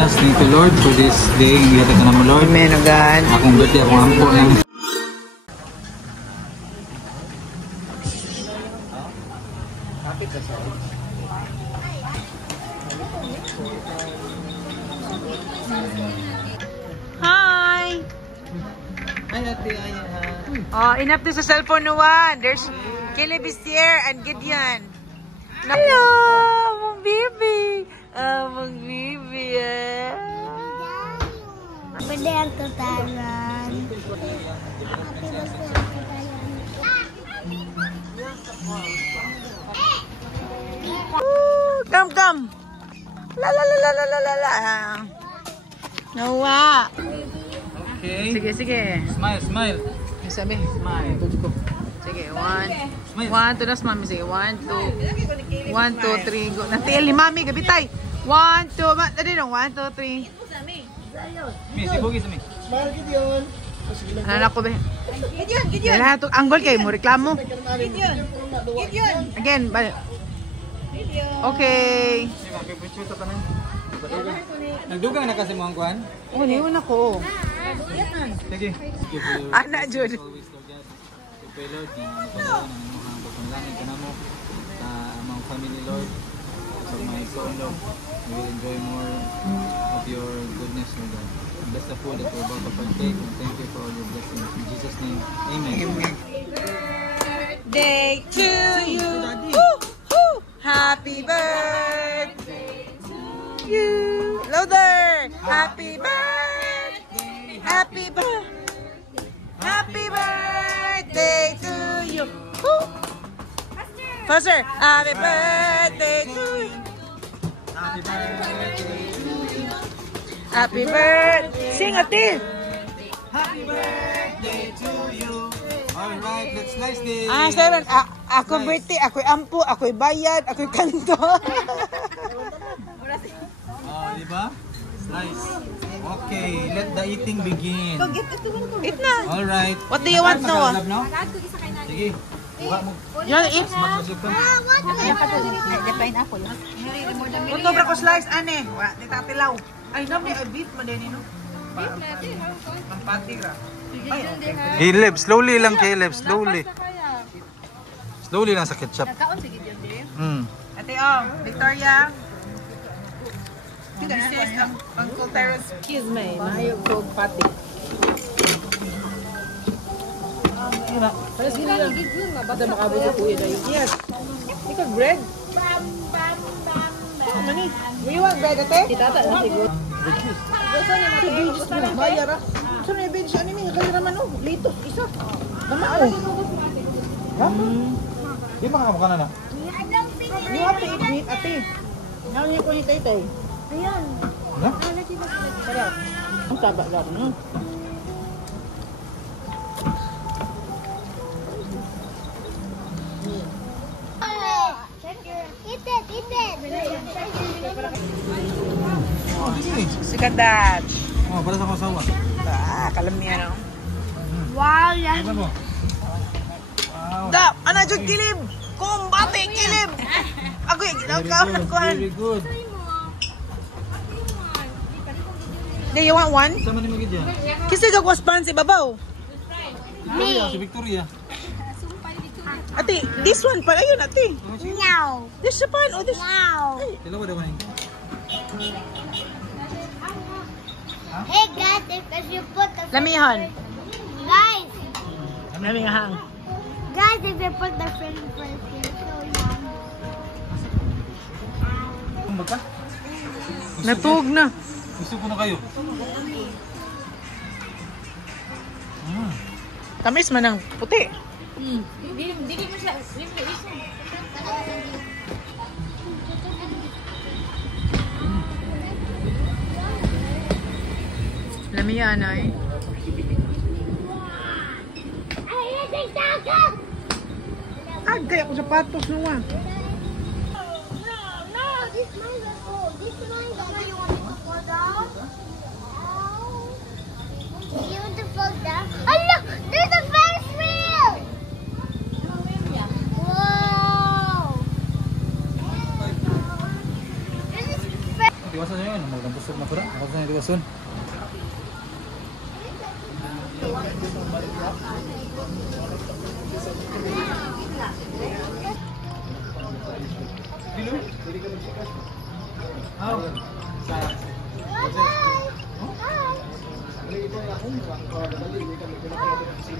Yes, thank you Lord for this day. Ingatan ka naman Lord. Amen, O God. Akong birthday, akong ampo na. Hi! Ay, ate, ay, Oh, enough to sa cellphone no one. There's Caleb is here and Gideon. Hello, mong baby. Mong baby. Pwede ang tutaran. Come, come. La la la la la la la la. Nawa. Okay. Sige, sige. Smile, smile. Yung sabi. Smile. Sige, one, two, das mami. Sige, 1, 2, 1, 2, 3, go. Natil ni mami, gabitay. 1, 2, tadi dong, 1, 2, 3. Mi, sibugi sa mi. Anak ko ba? Gideon. Lahat ng anggol kayo mo, reklamo. Gideon. Again, balik. Okay. Nagdugang na kasi mo ang kuhan? Oh, niwan ako. Sige. Anak, Jud. Pray Lord, na napagawa ng mga pagpanalangin ka na mo sa among family Lord. So my soul Lord, we will enjoy more of your goodness Lord God. Bless the food that we're about to partake and thank you for all your blessings. In Jesus' name, Amen. Day to you. Woo, woo. Happy birthday to you. Louder. Happy birthday. Happy birthday. Happy birthday to you. Woo. Faster. Happy birthday to you. Happy birthday to you. Happy birthday. Sing ate. Happy birthday to you. Alright, let's slice this. Seven. Ako birthday, ako'y ampo, ako'y bayad, ako'y kanto. Di ba? Slice. Okay, let the eating begin. Eat na. Alright. What do you want now? Sige. Buka mo. You want to eat? Pineapple. Kung dobra ko slice, ane. Wala, di tatilaw. Ay, namin, beef mo din, no? Pampati ra. Caleb, slowly lang Caleb, slowly. Slowly lang sa ketchup. Ate, Victoria. This is Uncle Terrace. Excuse me, mayo ko pati. Para sila lang gid yun, basta makabot sa kuya dayo. Yes. Ikaw bread? Mani, do you want bread ate? Titata na siguro. Gusto niya mag-veggies mo. Mayara. Gusto niya veggies. Ano niya? Kaya naman o. Lito. Isa. Mama o. Ha? Di ba ka na na? You have to eat meat ate. Now niya ko ni tay-tay. Ayun. Na? Sarap. Ang taba lang. Eat it, eat it. Oh, sige. Sikat that. Oh, para sa kasawa. Kalamihan o. Wow, yan. Ano mo? Wow. Da! Ano dyan kilib? Kumbate kilib! Ako yung ginagawa ko. Very good. Do you want one? Sama ni Magid yan. Kasi gagwas pan si babaw. Victoria, si Victoria. Ate, this one pa. Ayun ate. No. This sa pan. Oh, this. No. Dalawa daw man. Hey guys, if you put the Lamihan. guys, Lamihan. guys, if you put the french fries here, so yum. Kumbag ka? Natug na. Gusto ko na kayo. Tamis man ng puti. Dili mo siya. Lamihan ay. Agay ako sa patos nuwa. No, this mine is full. This mine is full. You want me to fall down? You want to fall down? Oh look, there's a Ferris wheel. Wow. Iwasan nyo yun. Magandang busog na pura. Ako sa nito kasun. Bye-bye. Bye.